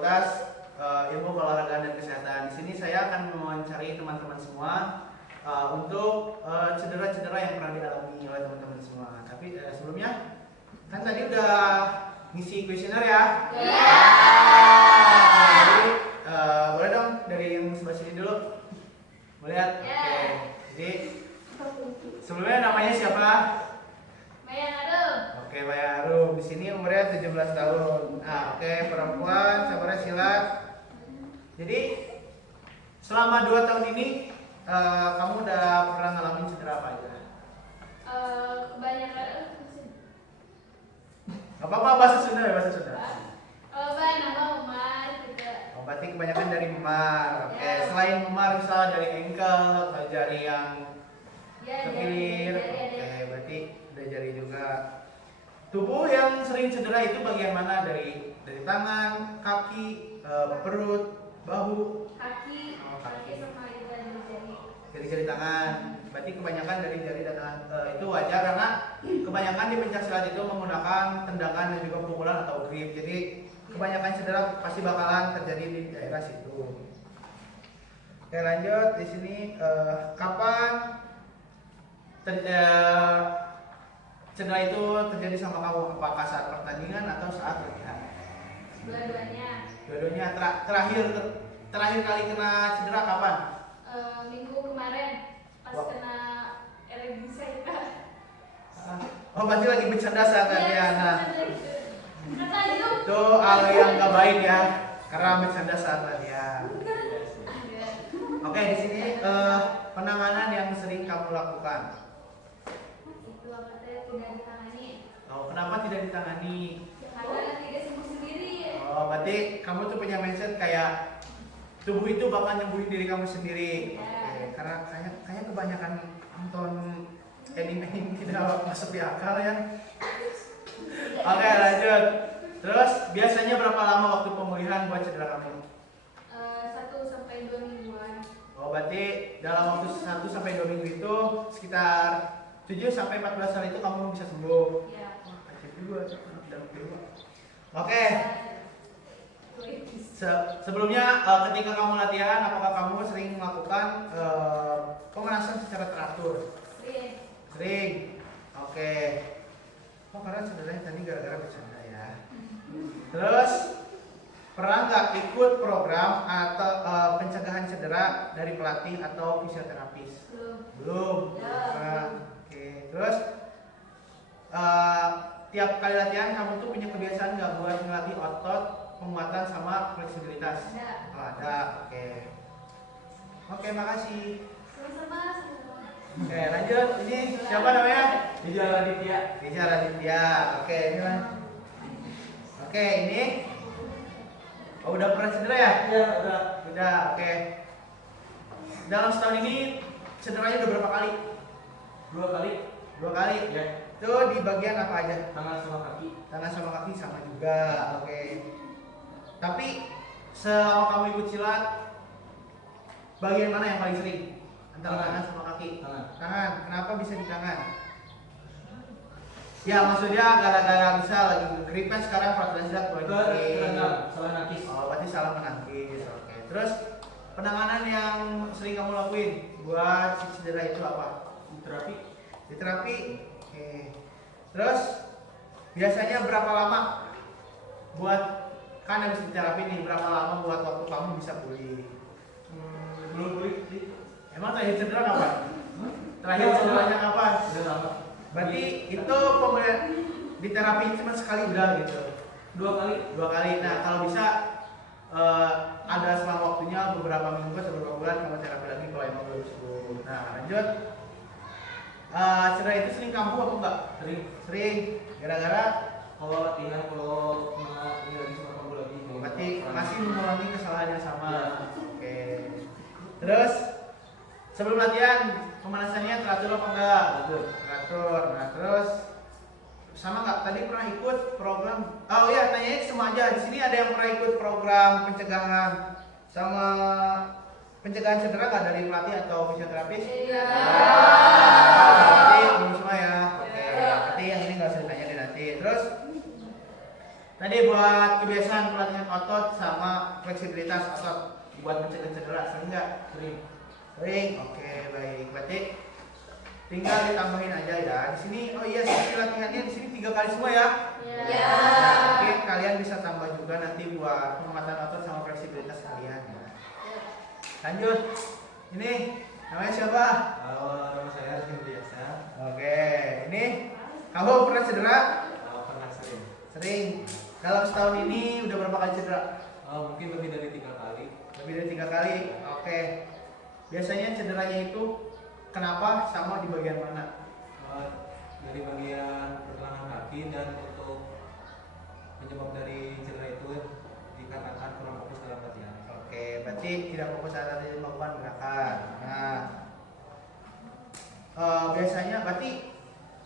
Fakultas Ilmu Olahraga dan Kesehatan. Di sini saya akan mewawancari teman-teman semua untuk cedera-cedera yang pernah dialami oleh teman-teman semua. Tapi sebelumnya, kan tadi udah ngisi kuesioner ya? Jadi boleh dong dari yang sebelah sini dulu. Boleh lihat? Oke. Jadi sebelumnya namanya siapa? Maya Arum. Oke, Maya Arum. Di sini umurnya 17 tahun. Nah, oke, perempuan, sabarnya sila. Jadi selama 2 tahun ini kamu udah pernah ngalamin cedera apa aja? Kebanyakan Gak apa-apa, bahasa Sunda ya, bahasa Sunda. nama Umar juga. Oh, berarti kebanyakan dari memar. Oke, selain memar misalnya dari ankle atau jari yang kekilir. Oke, berarti udah jari juga. Tubuh yang sering cedera itu bagian mana? Dari tangan, kaki, perut, bahu, Kaki, kaki sama juga jari. jari tangan. Berarti kebanyakan dari jari dan tangan. Itu wajar karena kebanyakan di pencaksilat itu menggunakan tendangan dan juga pukulan atau grip. Jadi kebanyakan cedera pasti bakalan terjadi di daerah situ. Oke, lanjut di sini kapan cedera itu terjadi sama kamu? Apakah saat pertandingan atau saat latihan? Dua-duanya. Terakhir kali kena cedera kapan? Minggu kemarin pas kena RBC. Oh, berarti lagi bercanda saat latihan. Nah, Itu itu hal yang gak baik ya, karena bercanda saat latihan. Oke, di sini penanganan yang sering kamu lakukan. itu apa teh tidak ditangani. Oh, kenapa tidak ditangani? Karena tidak sembuh sendiri. Oh, berarti kamu tuh punya mindset kayak tubuh itu bakal nyembuhin diri kamu sendiri. Oke, karena kayaknya kebanyakan nonton anime tidak masuk di akal ya. Oke, lanjut. Terus biasanya berapa lama waktu pemulihan buat cedera kamu? 1 sampai 2 mingguan. Oh, berarti dalam waktu 1 sampai 2 minggu itu sekitar 7 sampai 14 hari itu kamu bisa sembuh. Ya. Wajib juga, dalam kedua. Oke. Sebelumnya ketika kamu latihan, apakah kamu sering melakukan pemanasan secara teratur? Sering. Oke. Oh, karena cederanya tadi gara-gara bercanda ya. Terus pernah nggak ikut program atau pencegahan cedera dari pelatih atau fisioterapis? Belum. Oke. Terus tiap kali latihan kamu tuh punya kebiasaan nggak buat ngelatih otot, penguatan sama fleksibilitas? Oh, ada. Oke. Oke, makasih. Sama-sama. Oke, lanjut. Ini siapa namanya? Rijal Raditya. Rijal Raditya. Oke, ini lah. Oke, ini. Oh, udah pernah cedera ya? Iya, udah. Udah, oke. Dalam setahun ini cederanya udah berapa kali? 2 kali. 2 kali. Ya. Itu di bagian apa aja? Tangan sama kaki. Tangan sama kaki sama juga. Oke. Tapi selama kamu ikut silat, bagian mana yang paling sering? Antara tangan sama kaki? Tangan. Kenapa bisa di tangan? Ya, maksudnya gara-gara misal lagi gripnya sekarang peraturan silat salah nakis. Oh, berarti salah menangkis. Oke. Terus penanganan yang sering kamu lakuin buat si cedera itu apa? Terapi. Di terapi. Oke. Terus biasanya berapa lama buat kan habis diterapi nih, berapa lama buat waktu kamu bisa pulih? Belum pulih sih. Emang terakhir cedera kapan? Terakhir cederanya kapan? Udah lama. Berarti itu pemulihan di terapi cuma sekali udah gitu. 2 kali. 2 kali. Nah, kalau bisa ada selang waktunya beberapa minggu atau beberapa bulan kamu terapi lagi kalau emang belum sembuh. Nah, lanjut. Cedera itu sering kambuh atau enggak? Sering. Gara-gara Kalau latihan, kalau kena ini lagi sama kamu lagi. berarti masih mengulangi kesalahan yang sama. Ya. Oke. Terus sebelum latihan pemanasannya teratur apa enggak? Teratur. Nah, terus sama nggak? Tadi pernah ikut program? Oh iya, tanya semua aja. Di sini ada yang pernah ikut program pencegahan sama pencegahan cedera nggak dari pelatih atau fisioterapis? Iya. Berarti belum semua ya. Oke. Berarti yang ini nggak usah ditanya nanti. Terus Tadi buat kebiasaan pelatihan otot sama fleksibilitas otot buat mencegah cedera, sering nggak? Sering. Oke, baik. Berarti tinggal ditambahin aja ya. Di sini, oh iya, sesi latihannya di sini 3 kali semua ya. Ya. Nah, mungkin kalian bisa tambah juga nanti buat penguatan otot sama fleksibilitas kalian. Ya. Lanjut. Ini namanya siapa? Halo, nama saya biasa. Oke, ini kamu pernah cedera? Pernah sering. Sering. Dalam setahun ini udah berapa kali cedera? Mungkin lebih dari 3 kali. Lebih dari 3 kali. Oke. Biasanya cederanya itu kenapa sama di bagian mana? Dari bagian pergelangan kaki, dan untuk penyebab dari cedera itu dikarenakan kurang fokus dalam latihan. Oke, berarti tidak fokus saat melakukan gerakan. Nah, biasanya berarti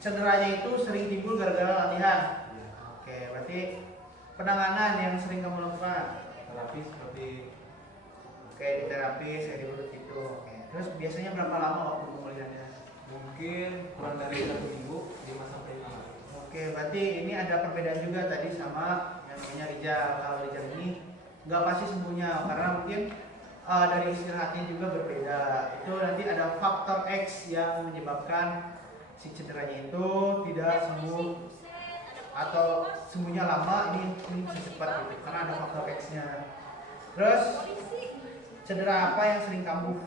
cederanya itu sering timbul gara-gara latihan. Oke, berarti penanganan yang sering kamu lakukan? Terapi seperti Oke, di terapis kayak diurut itu. Oke. Terus biasanya berapa lama waktu pemulihannya? mungkin kurang dari 1 minggu, 5 sampai 5 hari. Oke, berarti ini ada perbedaan juga tadi sama yang namanya Rijal. Kalau Rijal ini nggak pasti sembuhnya karena mungkin dari istirahatnya juga berbeda. Itu nanti ada faktor X yang menyebabkan si cederanya itu tidak sembuh atau sembuhnya lama. Ini bisa cepat gitu karena ada faktor X-nya. Terus cedera apa yang sering kambuh?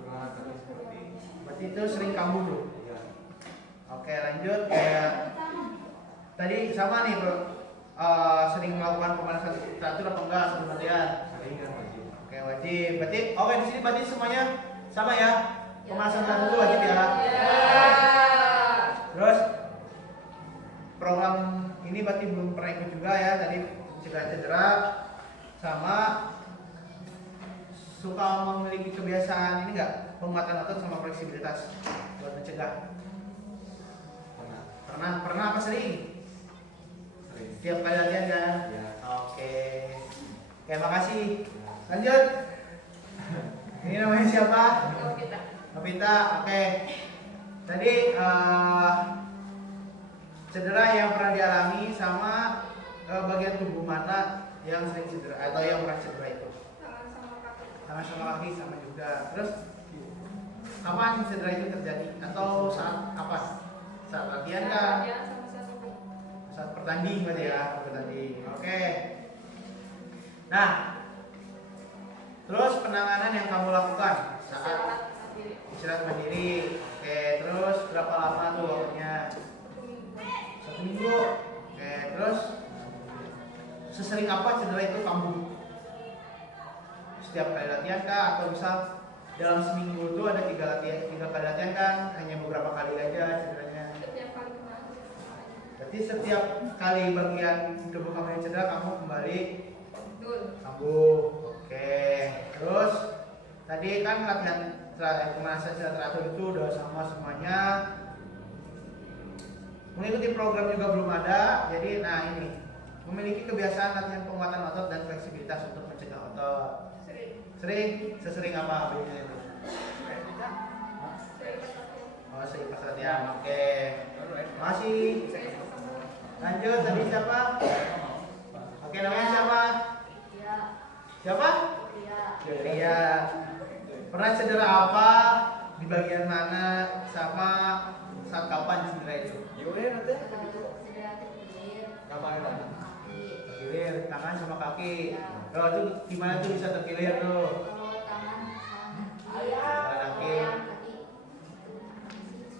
Pergelangan kaki seperti Berarti itu sering kambuh tuh. ya. Oke, lanjut kayak tadi sama nih bro. Sering melakukan pemanasan teratur apa enggak sebelum latihan? Sering dan wajib. Oke, wajib. Berarti oke di sini berarti semuanya sama ya. Pemanasan teratur itu wajib ya. Terus program ini berarti belum pernah ikut juga ya. Tadi cedera sama suka memiliki kebiasaan ini enggak? Penguatan otot sama fleksibilitas buat mencegah. Pernah apa sering? Sering. Setiap kali latihan kan? Ya. Oke. Oke, makasih. Lanjut. Ini namanya siapa? Novita. Oke. Tadi cedera yang pernah dialami sama bagian tubuh mana yang sering cedera atau yang pernah cedera itu? Sama kaki sama juga. Terus kapan cedera itu terjadi atau saat apa? Saat latihan kan? Saat bertanding berarti ya, bertanding. Oke. Nah, terus penanganan yang kamu lakukan saat istirahat mandiri. Oke, terus berapa lama tuh waktunya? 1 minggu. Oke, terus sesering apa cedera itu kambuh? Setiap kali latihan kah atau misal dalam seminggu itu ada 3 kali latihan kan? Hanya beberapa kali aja cederanya. Berarti setiap kali bagian tubuh kamu yang cedera kamu kembali kambuh. Oke. Terus tadi kan latihan pemanasan secara teratur itu udah sama semuanya. Mengikuti program juga belum ada. Jadi nah ini memiliki kebiasaan latihan penguatan otot dan fleksibilitas untuk mencegah otot. Sering. Sesering apa biasanya itu? Oh, sering pas latihan. Oke. Masih. Lanjut, tadi siapa? Oke, namanya siapa? Siapa? Ria. Pernah cedera apa? Di bagian mana? Sama saat kapan cedera itu? Terkilir, tangan sama kaki. Kalau itu gimana tuh bisa terkilir tuh? Kaki.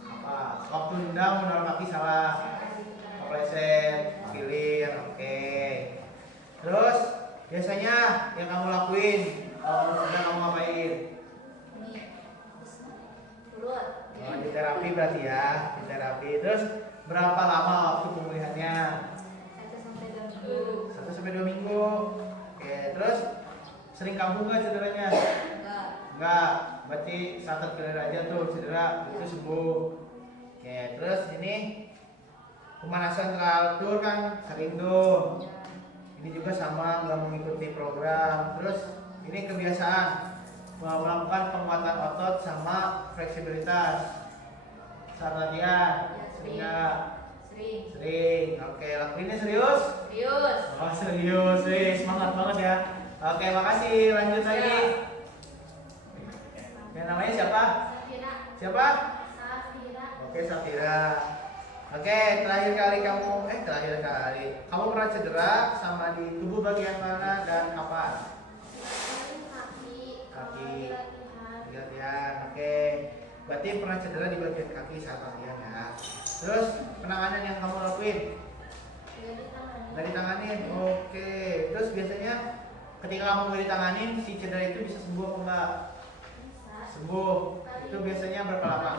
Apa? Waktu nendang menaruh kaki salah. Kepleset, kilir, oke. Terus biasanya yang kamu lakuin kalau kamu ngapain? Oh, di terapi berarti ya, di terapi. Terus berapa lama waktu pemulihannya? 1 sampai 2 minggu. Oke, terus sering kambuh nggak cederanya? Enggak, berarti saat terkilir aja tuh cedera itu sembuh. Oke, terus ini pemanasan teratur kan sering tuh. Ini juga sama nggak mengikuti program. Terus ini kebiasaan melakukan penguatan otot sama fleksibilitas saat latihan. Sering nggak? Sering. Sering. Oke, lakuinnya serius? Serius. Oh, serius. Semangat banget ya. Oke, makasih. Lanjut lagi. Yang namanya siapa? Safira. Siapa? Safira. Oke, Safira. Oke, terakhir kali kamu pernah cedera sama di tubuh bagian mana dan kapan? Kaki. Kaki. Latihan. Latihan. Oke. Berarti pernah cedera di bagian kaki saat latihan ya. Terus penanganan yang kamu lakuin? Nggak ditanganin. Oke. Terus biasanya ketika kamu nggak ditanganin, si cedera itu bisa sembuh apa enggak? Sembuh. Itu biasanya berapa lama?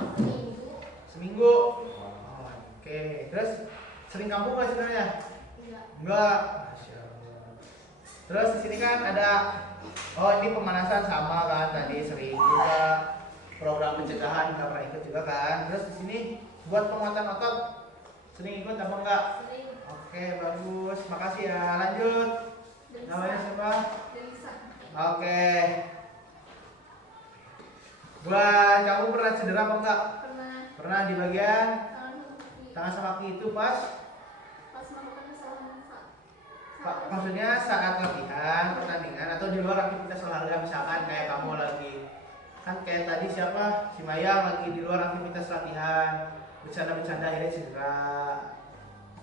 Seminggu. Oh, oke. Terus sering kambuh nggak cederanya? Enggak. Masya Allah. Terus di sini kan ada, oh ini pemanasan sama kan tadi sering juga, program pencegahan nggak pernah ikut juga kan. Terus di sini buat penguatan otot sering ikut apa enggak? Sering. Oke, bagus. Makasih ya. Lanjut. Namanya siapa? Delisa. Oke. Buat kamu pernah cedera apa enggak? Pernah. Pernah di bagian Tangan kaki. tangan sama kaki itu pas Melakukan kesalahan. maksudnya saat latihan, pertandingan atau di luar aktivitas olahraga, misalkan kayak kamu lagi, kan kayak tadi siapa, si Maya lagi di luar aktivitas latihan, bercanda-bercanda akhirnya cedera.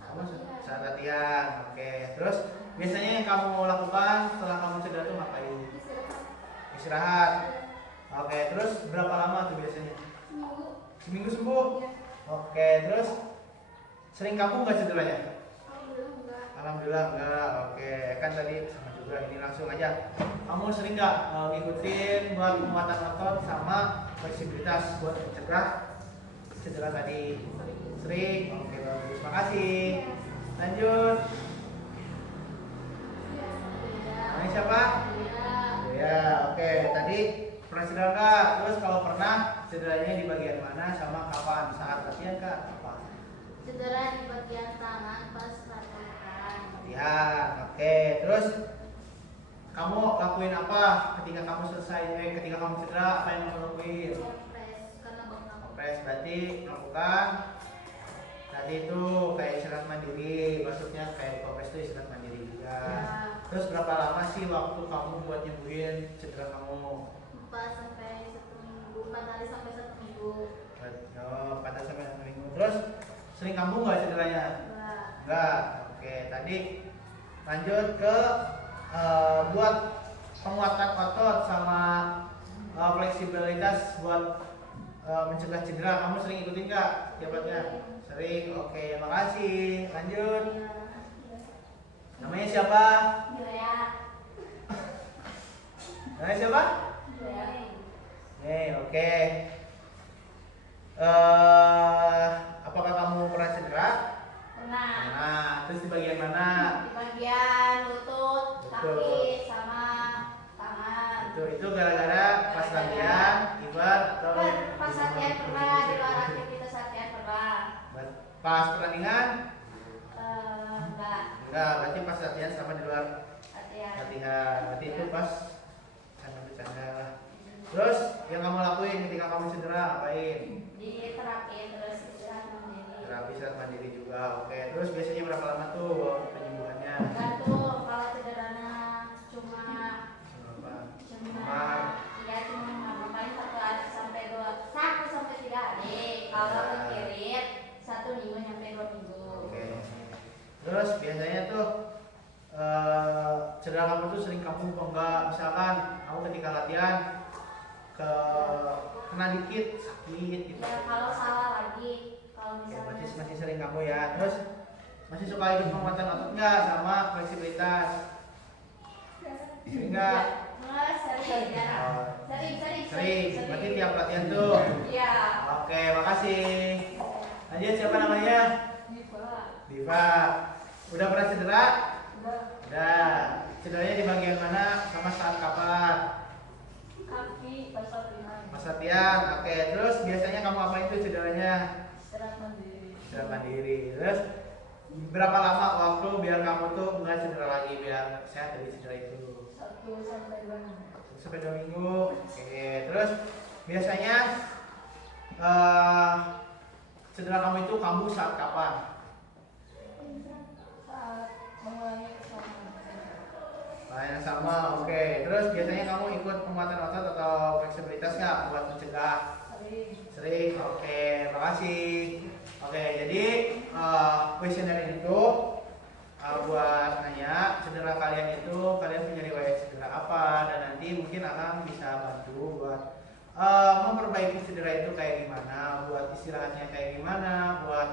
Kamu saat latihan. Oke. Terus biasanya yang kamu lakukan setelah kamu cedera tuh ngapain? Istirahat. Oke. Terus berapa lama tuh biasanya? Seminggu. Seminggu sembuh. Ya. Oke. Terus sering kamu nggak cederanya? Alhamdulillah enggak. Alhamdulillah enggak. Oke, kan tadi sama juga. Ini langsung aja. Kamu sering nggak ngikutin buat penguatan otot sama fleksibilitas buat mencegah cedera tadi? Sering. Oke, bagus. Makasih. Lanjut. Namanya siapa? Ya, oke. Tadi pernah cedera nggak? Terus kalau pernah, cederanya di bagian mana sama kapan? Saat latihan kah? Apa? Cedera di bagian tangan pas latihan. Latihan. Oke. Terus kamu lakuin apa ketika kamu selesai? Ketika kamu cedera, apa yang kamu lakuin? Press karena bengkak. Press berarti melakukan tadi itu kayak istirahat mandiri, maksudnya kayak kompres itu istirahat mandiri juga. Ya. Terus berapa lama sih waktu kamu buat nyembuhin cedera kamu? 4 sampai 1 minggu. 4 hari sampai 1 minggu. Oh, 4 sampai 1 minggu. Terus sering kamu nggak cederanya? Enggak. Enggak. Oke, tadi lanjut ke buat penguatan otot sama fleksibilitas buat mencegah cedera. Kamu sering ikutin nggak tiap-tiapnya? Sering. Oke, makasih. Lanjut. Namanya siapa? Julia. Namanya siapa? Julia. Oke. Apakah kamu pernah cedera? Pernah. Nah, terus di bagian mana? Di bagian lutut, kaki, sama tangan. Itu gara-gara pas latihan, ibarat atau Pas latihan pernah, di luar aktivitas latihan pernah. pas pertandingan? Enggak. Enggak, berarti pas latihan sama di luar Latihan. latihan. Berarti itu pas bercanda lah. Terus yang kamu lakuin ketika kamu cedera ngapain? Di terapi terus istirahat mandiri. Terapi istirahat mandiri juga. Oke. Terus biasanya berapa lama tuh penyembuhannya? Gantung kalau cederanya cuma Berapa? cuma ya cuma paling 1 sampai 3 hari. Kalau dikirim 1 minggu sampai 2 minggu. Oke. Terus biasanya tuh cedera kamu tuh sering kamu apa enggak? Misalkan kamu ketika latihan kena dikit sakit gitu. Ya kalau salah lagi, kalau Oke, misalnya masih sering kamu ya. Terus masih suka ikut penguatan otot enggak sama fleksibilitas? Sering enggak? Nggak, sering, jarang. Oh, Sering. Berarti tiap latihan tuh. Iya. Oke, makasih. Lanjut, siapa namanya? Diva. Udah pernah cedera? Udah. Cederanya di bagian mana? Sama saat kapan? Kaki pas latihan. Pas latihan. Oke, terus biasanya kamu apain tuh cederanya? Istirahat mandiri. Istirahat mandiri. Terus berapa lama waktu biar kamu tuh nggak cedera lagi, biar sehat dari cedera itu? 1 sampai 2 minggu. 1 sampai 2 minggu. Oke, terus biasanya cedera kamu itu kambuh saat kapan? mengulangi kesalahan. Nah, yang sama, oke. Terus biasanya kamu ikut penguatan otot atau fleksibilitas nggak buat mencegah? Sering. Oke, makasih. Oke, jadi kuesioner itu buat nanya cedera kalian itu kalian punya riwayat cedera apa, dan nanti mungkin akan bisa bantu buat memperbaiki cedera itu kayak gimana, buat istirahatnya kayak gimana, buat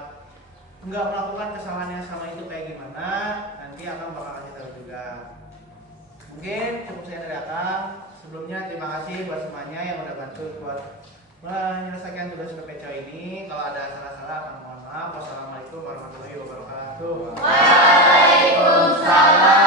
nggak melakukan kesalahan yang sama itu kayak gimana, nanti akan bakal kasih tahu juga. Mungkin cukup saya dari Akang. Sebelumnya terima kasih buat semuanya yang udah bantu buat menyelesaikan tugas PPCO ini. Kalau ada salah-salah akan mohon maaf. Wassalamualaikum warahmatullahi wabarakatuh. Waalaikumsalam.